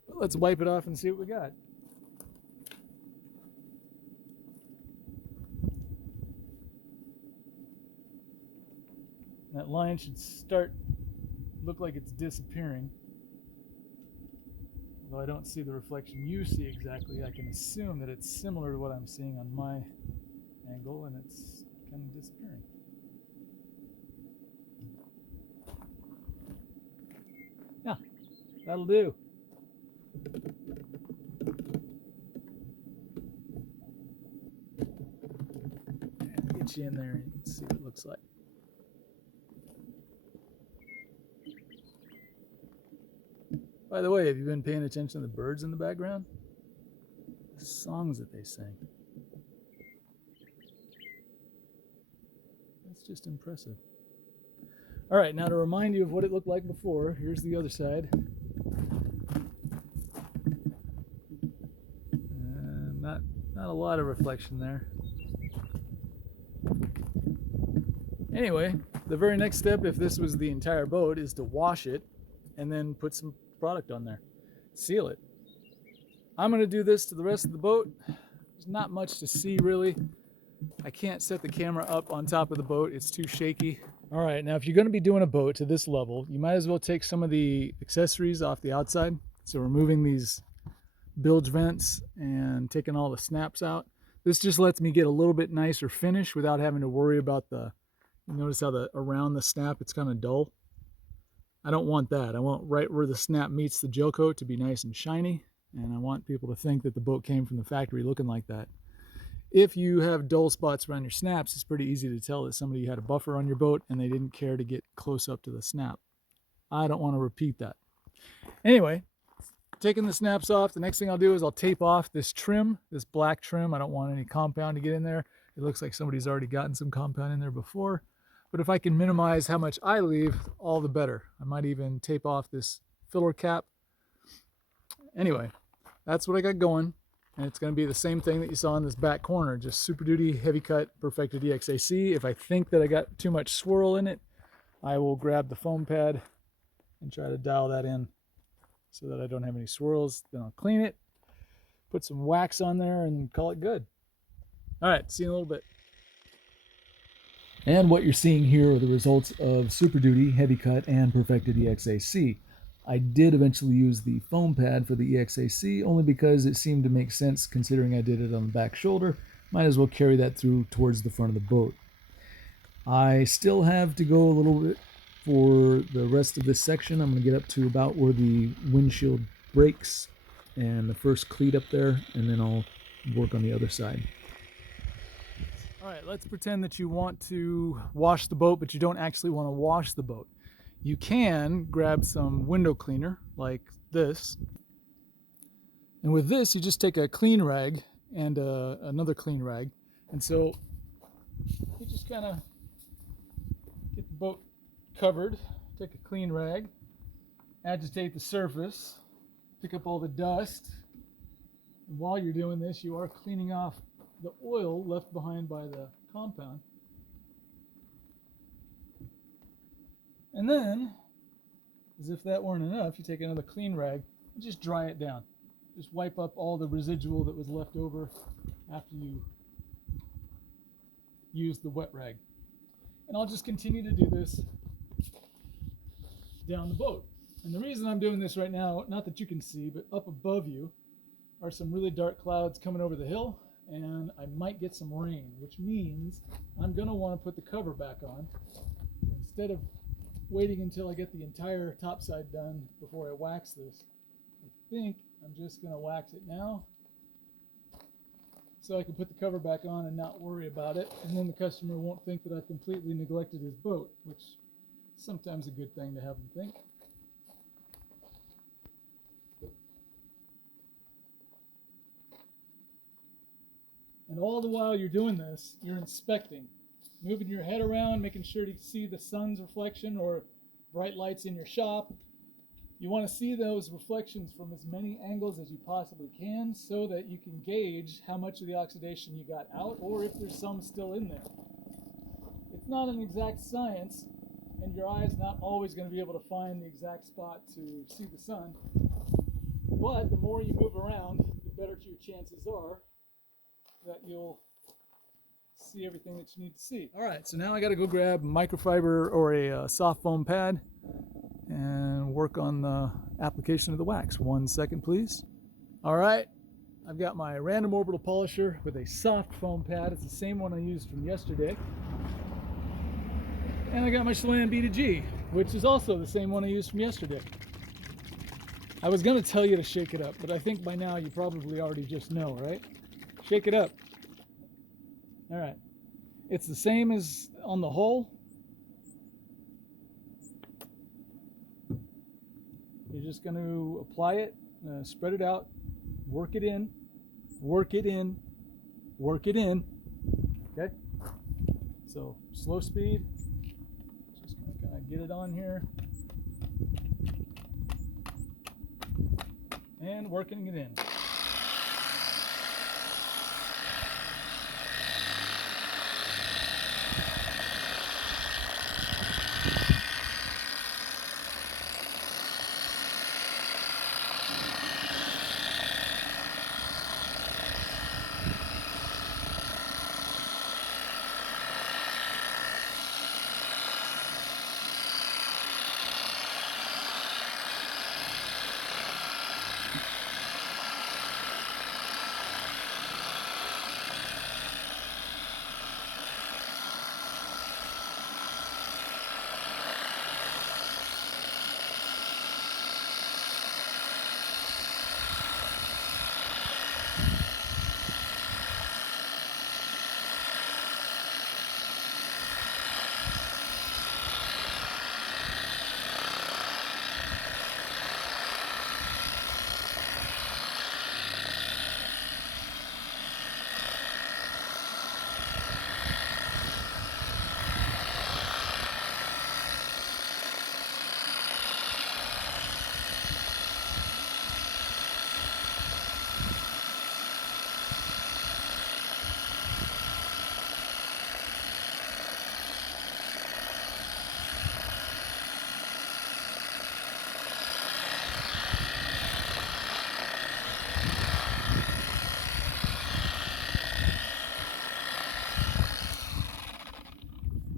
But let's wipe it off and see what we got. That line should look like it's disappearing. Although I don't see the reflection you see exactly, I can assume that it's similar to what I'm seeing on my angle, and it's kind of disappearing. Yeah, that'll do. And get you in there and you can see what it looks like. By the way, have you been paying attention to the birds in the background? The songs that they sing. That's just impressive. All right, now to remind you of what it looked like before, here's the other side. Not a lot of reflection there. Anyway, the very next step, if this was the entire boat, is to wash it and then put some product on there. Seal it. I'm going to do this to the rest of the boat. There's not much to see really. I can't set the camera up on top of the boat. It's too shaky. All right, now if you're going to be doing a boat to this level, you might as well take some of the accessories off the outside. So removing these bilge vents and taking all the snaps out. This just lets me get a little bit nicer finish without having to worry about the, you notice how the around the snap it's kind of dull. I don't want that. I want right where the snap meets the gel coat to be nice and shiny, and I want people to think that the boat came from the factory looking like that. If you have dull spots around your snaps, it's pretty easy to tell that somebody had a buffer on your boat and they didn't care to get close up to the snap. I don't want to repeat that. Anyway, taking the snaps off, the next thing I'll do is I'll tape off this trim, this black trim. I don't want any compound to get in there. It looks like somebody's already gotten some compound in there before. But if I can minimize how much I leave, all the better. I might even tape off this filler cap. Anyway, that's what I got going. And it's going to be the same thing that you saw in this back corner, just Super Duty Heavy Cut Perfected EXAC. If I think that I got too much swirl in it, I will grab the foam pad and try to dial that in so that I don't have any swirls. Then I'll clean it, put some wax on there, and call it good. All right, see you in a little bit. And what you're seeing here are the results of Super Duty Heavy Cut and Perfected EXAC. I did eventually use the foam pad for the EXAC only because it seemed to make sense considering I did it on the back shoulder. Might as well carry that through towards the front of the boat. I still have to go a little bit for the rest of this section. I'm going to get up to about where the windshield breaks and the first cleat up there, and then I'll work on the other side. All right, let's pretend that you want to wash the boat, but you don't actually want to wash the boat. You can grab some window cleaner like this. And with this, you just take a clean rag and another clean rag. And so you just kind of get the boat covered, take a clean rag, agitate the surface, pick up all the dust. And while you're doing this, you are cleaning off the oil left behind by the compound. And then, as if that weren't enough, you take another clean rag and just dry it down. Just wipe up all the residual that was left over after you used the wet rag. And I'll just continue to do this down the boat. And the reason I'm doing this right now, not that you can see, but up above you are some really dark clouds coming over the hill, and I might get some rain, which means I'm going to want to put the cover back on. Instead of waiting until I get the entire top side done before I wax this, I think I'm just going to wax it now so I can put the cover back on and not worry about it, and then the customer won't think that I've completely neglected his boat, which is sometimes a good thing to have them think. And all the while you're doing this, you're inspecting, moving your head around, making sure to see the sun's reflection or bright lights in your shop. You want to see those reflections from as many angles as you possibly can so that you can gauge how much of the oxidation you got out or if there's some still in there. It's not an exact science, and your eye is not always going to be able to find the exact spot to see the sun. But the more you move around, the better your chances are that you'll see everything that you need to see. All right, so now I got to go grab microfiber or a soft foam pad and work on the application of the wax. 1 second, please. All right, I've got my random orbital polisher with a soft foam pad. It's the same one I used from yesterday. And I got my Chalan BDG, which is also the same one I used from yesterday. I was going to tell you to shake it up, but I think by now you probably already just know, right? Shake it up. All right. It's the same as on the hull. You're just going to apply it, spread it out, work it in, work it in, work it in. Okay? So slow speed. Just going to kind of get it on here. And working it in.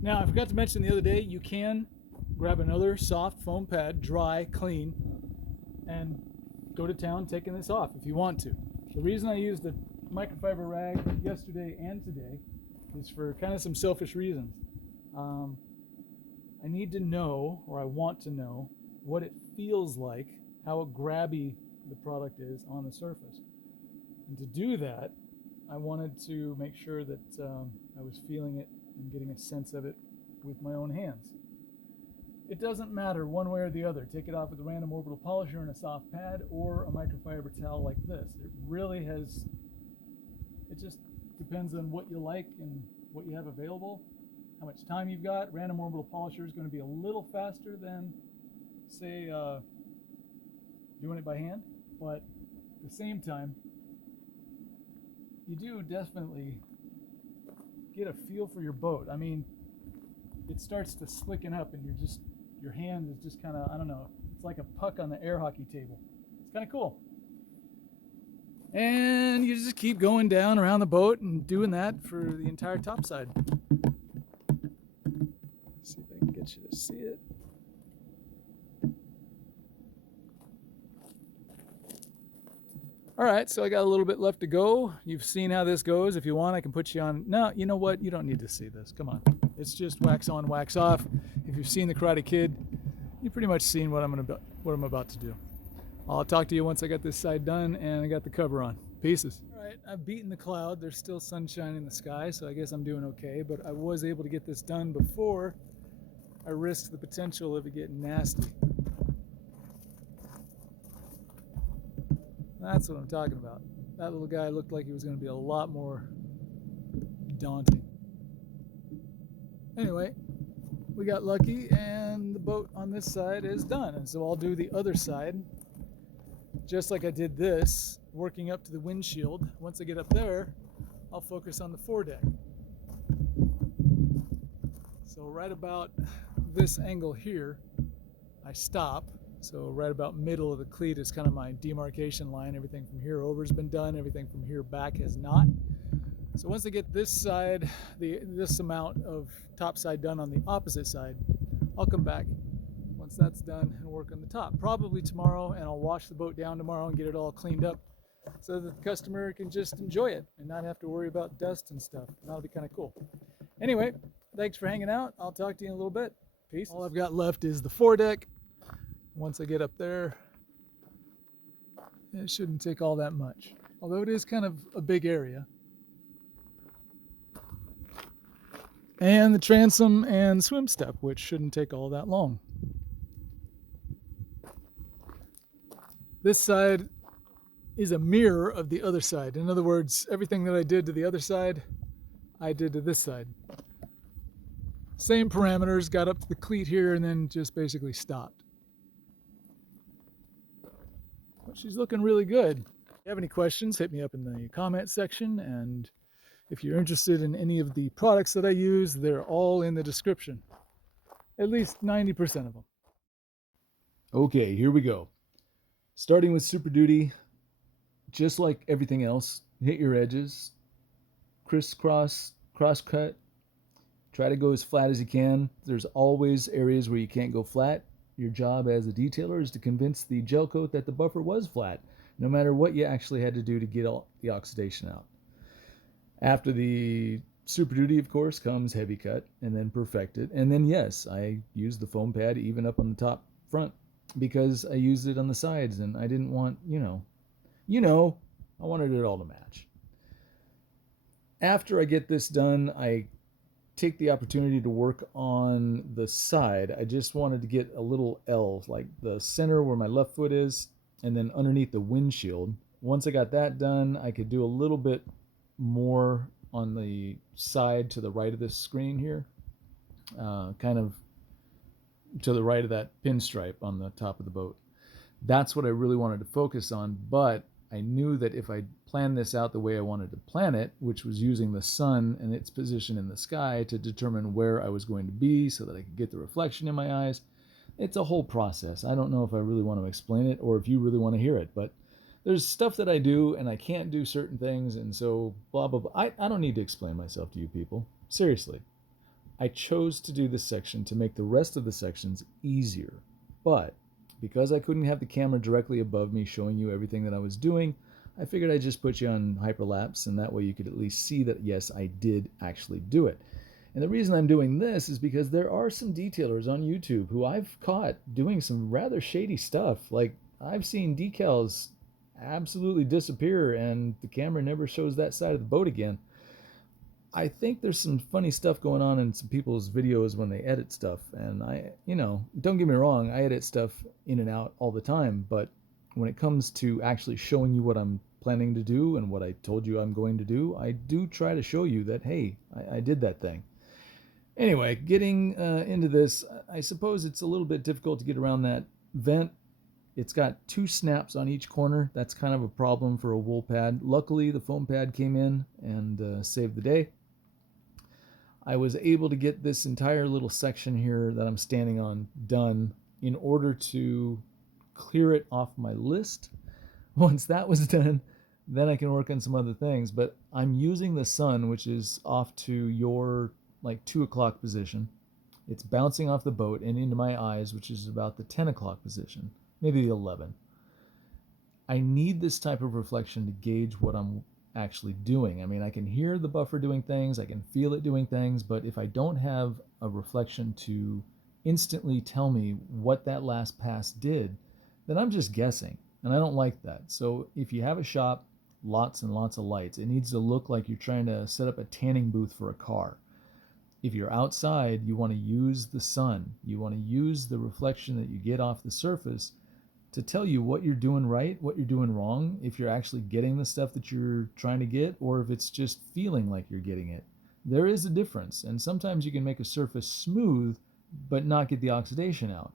Now, I forgot to mention the other day, you can grab another soft foam pad, dry, clean, and go to town taking this off if you want to. The reason I used the microfiber rag yesterday and today is for kind of some selfish reasons. I need to know, or I want to know, what it feels like, how grabby the product is on the surface. And to do that, I wanted to make sure that I was feeling it and getting a sense of it with my own hands. It doesn't matter one way or the other. Take it off with a random orbital polisher and a soft pad or a microfiber towel like this. It really has, it just depends on what you like and what you have available, how much time you've got. Random orbital polisher is going to be a little faster than, say, doing it by hand, but at the same time, you do definitely get a feel for your boat. I mean, it starts to slicken up and your hand is just kind of, I don't know, it's like a puck on the air hockey table. It's kind of cool. And you just keep going down around the boat and doing that for the entire topside. Let's see if I can get you to see it. All right, so I got a little bit left to go. You've seen how this goes. If you want, I can put you on. No, you know what? You don't need to see this. Come on. It's just wax on, wax off. If you've seen The Karate Kid, you've pretty much seen what I'm about to do. I'll talk to you once I got this side done and I got the cover on. Pieces. All right, I've beaten the cloud. There's still sunshine in the sky, so I guess I'm doing okay. But I was able to get this done before I risked the potential of it getting nasty. That's what I'm talking about. That little guy looked like he was going to be a lot more daunting. Anyway, we got lucky and the boat on this side is done. And so I'll do the other side just like I did this, working up to the windshield. Once I get up there, I'll focus on the foredeck. So right about this angle here, I stop. So right about middle of the cleat is kind of my demarcation line. Everything from here over has been done. Everything from here back has not. So once I get this side, this amount of top side done on the opposite side, I'll come back once that's done and work on the top. Probably tomorrow, and I'll wash the boat down tomorrow and get it all cleaned up so that the customer can just enjoy it and not have to worry about dust and stuff. That'll be kind of cool. Anyway, thanks for hanging out. I'll talk to you in a little bit. Peace. All I've got left is the foredeck. Once I get up there, it shouldn't take all that much. Although it is kind of a big area. And the transom and swim step, which shouldn't take all that long. This side is a mirror of the other side. In other words, everything that I did to the other side, I did to this side. Same parameters, got up to the cleat here and then just basically stopped. But she's looking really good. If you have any questions, hit me up in the comment section, and if you're interested in any of the products that I use, they're all in the description. At least 90% of them. Okay, here we go. Starting with Super Duty, just like everything else, hit your edges, crisscross, cross-cut, try to go as flat as you can. There's always areas where you can't go flat. Your job as a detailer is to convince the gel coat that the buffer was flat, no matter what you actually had to do to get all the oxidation out. After the Super Duty, of course, comes heavy cut and then perfected. And then, yes, I used the foam pad even up on the top front because I used it on the sides and I didn't want, I wanted it all to match. After I get this done, I take the opportunity to work on the side. I just wanted to get a little L, like the center where my left foot is, and then underneath the windshield. Once I got that done, I could do a little bit more on the side to the right of this screen here, kind of to the right of that pinstripe on the top of the boat. That's what I really wanted to focus on, but I knew that if I planned this out the way I wanted to plan it, which was using the sun and its position in the sky to determine where I was going to be so that I could get the reflection in my eyes, it's a whole process. I don't know if I really want to explain it or if you really want to hear it, but there's stuff that I do and I can't do certain things, and so blah, blah, blah. I don't need to explain myself to you people. Seriously. I chose to do this section to make the rest of the sections easier, but because I couldn't have the camera directly above me showing you everything that I was doing, I figured I'd just put you on hyperlapse, and that way you could at least see that, yes, I did actually do it. And the reason I'm doing this is because there are some detailers on YouTube who I've caught doing some rather shady stuff. Like, I've seen decals absolutely disappear and the camera never shows that side of the boat again. I think there's some funny stuff going on in some people's videos when they edit stuff. And don't get me wrong, I edit stuff in and out all the time. But when it comes to actually showing you what I'm planning to do and what I told you I'm going to do, I do try to show you that, hey, I did that thing. Anyway, getting into this, I suppose it's a little bit difficult to get around that vent. It's got 2 snaps on each corner. That's kind of a problem for a wool pad. Luckily, the foam pad came in and saved the day. I was able to get this entire little section here that I'm standing on done in order to clear it off my list. Once that was done, then I can work on some other things. But I'm using the sun, which is off to your like 2 o'clock position. It's bouncing off the boat and into my eyes, which is about the 10 o'clock position, maybe the 11. I need this type of reflection to gauge what I'm actually doing. I mean, I can hear the buffer doing things, I can feel it doing things, but if I don't have a reflection to instantly tell me what that last pass did, then I'm just guessing, and I don't like that. So if you have a shop, lots and lots of lights, it needs to look like you're trying to set up a tanning booth for a car. If you're outside, you want to use the sun. You want to use the reflection that you get off the surface to tell you what you're doing right, what you're doing wrong, if you're actually getting the stuff that you're trying to get, or if it's just feeling like you're getting it. There is a difference, and sometimes you can make a surface smooth but not get the oxidation out.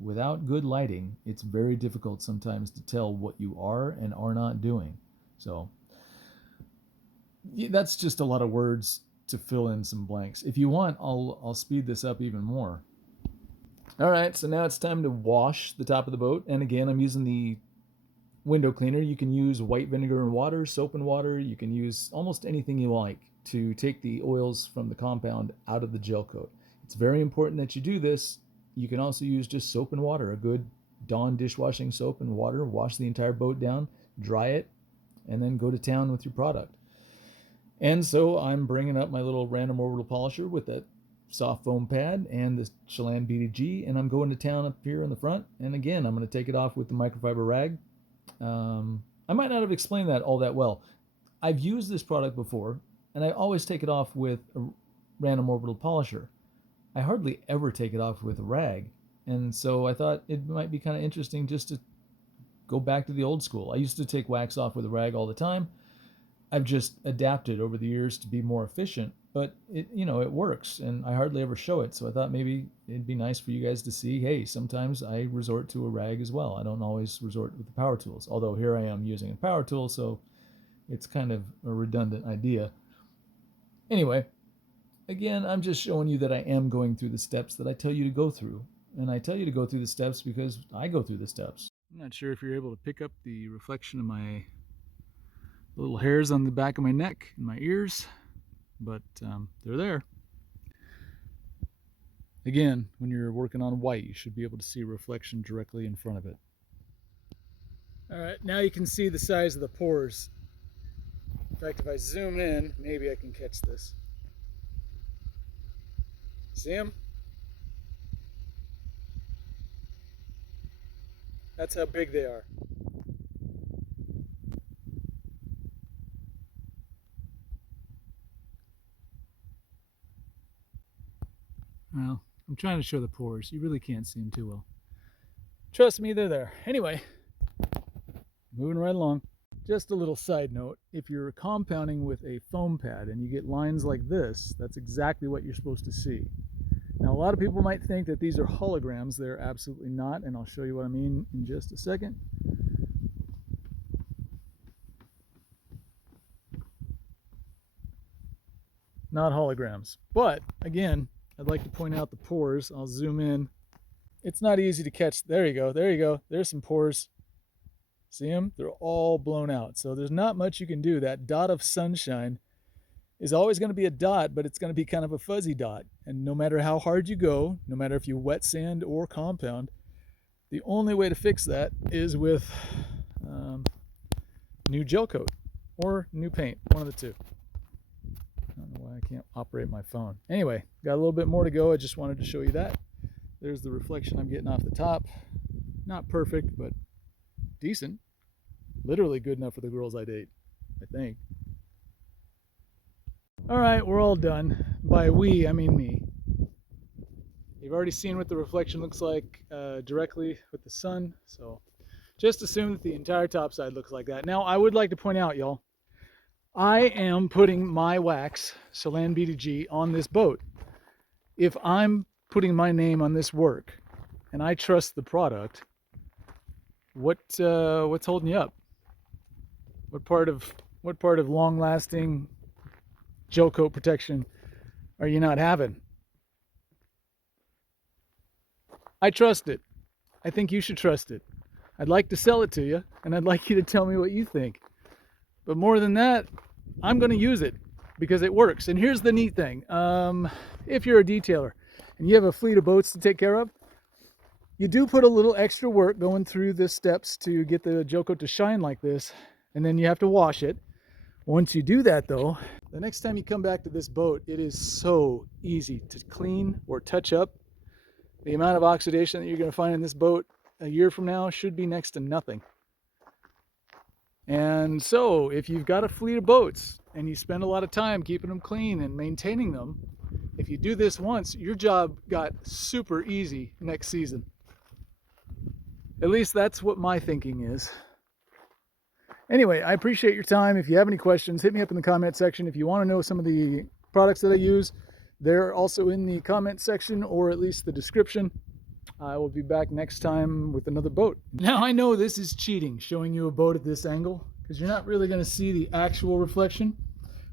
Without good lighting, it's very difficult sometimes to tell what you are and are not doing. So that's just a lot of words to fill in some blanks. If you want, I'll speed this up even more. All right, so now it's time to wash the top of the boat. And again, I'm using the window cleaner. You can use white vinegar and water, soap and water. You can use almost anything you like to take the oils from the compound out of the gel coat. It's very important that you do this. You can also use just soap and water, a good Dawn dishwashing soap and water. Wash the entire boat down, dry it, and then go to town with your product. And so I'm bringing up my little random orbital polisher with that soft foam pad and the Chalan BDG, and I'm going to town up here in the front. And again, I'm going to take it off with the microfiber rag. I might not have explained that all that well. I've used this product before, and I always take it off with a random orbital polisher. I hardly ever take it off with a rag, and so I thought it might be kind of interesting just to go back to the old school. I used to take wax off with a rag all the time. I've just adapted over the years to be more efficient, but it works, and I hardly ever show it. So I thought maybe it'd be nice for you guys to see, hey, sometimes I resort to a rag as well. I don't always resort with the power tools, although here I am using a power tool, so it's kind of a redundant idea. Anyway, again, I'm just showing you that I am going through the steps that I tell you to go through. And I tell you to go through the steps because I go through the steps. I'm not sure if you're able to pick up the reflection of my little hairs on the back of my neck and my ears, but they're there. Again, when you're working on white, you should be able to see a reflection directly in front of it. All right, now you can see the size of the pores. In fact, if I zoom in, maybe I can catch this. See them? That's how big they are. Well, I'm trying to show the pores. You really can't see them too well. Trust me, they're there. Anyway, moving right along. Just a little side note, if you're compounding with a foam pad and you get lines like this, that's exactly what you're supposed to see. Now, a lot of people might think that these are holograms. They're absolutely not, and I'll show you what I mean in just a second. Not holograms. But, again, I'd like to point out the pores. I'll zoom in. It's not easy to catch. There you go. There you go. There's some pores. See them? They're all blown out. So there's not much you can do. That dot of sunshine is always going to be a dot, but it's going to be kind of a fuzzy dot. And no matter how hard you go, no matter if you wet sand or compound, the only way to fix that is with new gel coat or new paint, one of the two. I don't know why I can't operate my phone. Anyway, got a little bit more to go. I just wanted to show you that. There's the reflection I'm getting off the top. Not perfect, but decent. Literally good enough for the girls I date, I think. All right, we're all done. By we, I mean me. You've already seen what the reflection looks like directly with the sun, so just assume that the entire top side looks like that. Now, I would like to point out, y'all, I am putting my wax, Chalan BDG, on this boat. If I'm putting my name on this work and I trust the product, what's holding you up? What part of long-lasting gel coat protection are you not having? I trust it. I think you should trust it. I'd like to sell it to you, and I'd like you to tell me what you think. But more than that, I'm going to use it because it works. And here's the neat thing. If you're a detailer and you have a fleet of boats to take care of, you do put a little extra work going through the steps to get the gel coat to shine like this, and then you have to wash it. Once you do that though, the next time you come back to this boat, it is so easy to clean or touch up. The amount of oxidation that you're going to find in this boat a year from now should be next to nothing. And so if you've got a fleet of boats and you spend a lot of time keeping them clean and maintaining them, if you do this once, your job got super easy next season. At least that's what my thinking is. Anyway, I appreciate your time. If you have any questions, hit me up in the comment section. If you want to know some of the products that I use, they're also in the comment section, or at least the description. I will be back next time with another boat. Now I know this is cheating, showing you a boat at this angle, because you're not really going to see the actual reflection.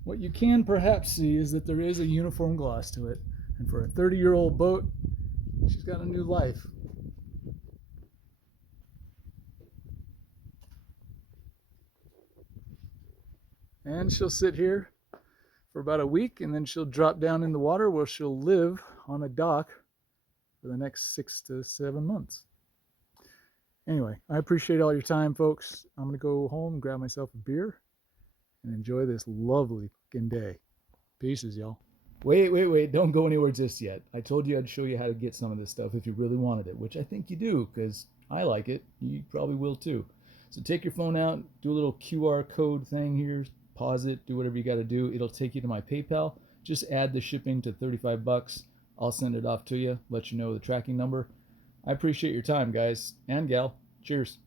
What you can perhaps see is that there is a uniform gloss to it. And for a 30-year-old boat, she's got a new life. And she'll sit here for about a week, and then she'll drop down in the water where she'll live on a dock for the next 6 to 7 months. Anyway, I appreciate all your time, folks. I'm going to go home and grab myself a beer and enjoy this lovely fucking day. Pieces, y'all. Wait, don't go anywhere just yet. I told you I'd show you how to get some of this stuff if you really wanted it, which I think you do, because I like it. You probably will too. So take your phone out, do a little QR code thing here, pause it, do whatever you got to do. It'll take you to my PayPal. Just add the shipping to $35. I'll send it off to you, let you know the tracking number. I appreciate your time, guys and gal. Cheers.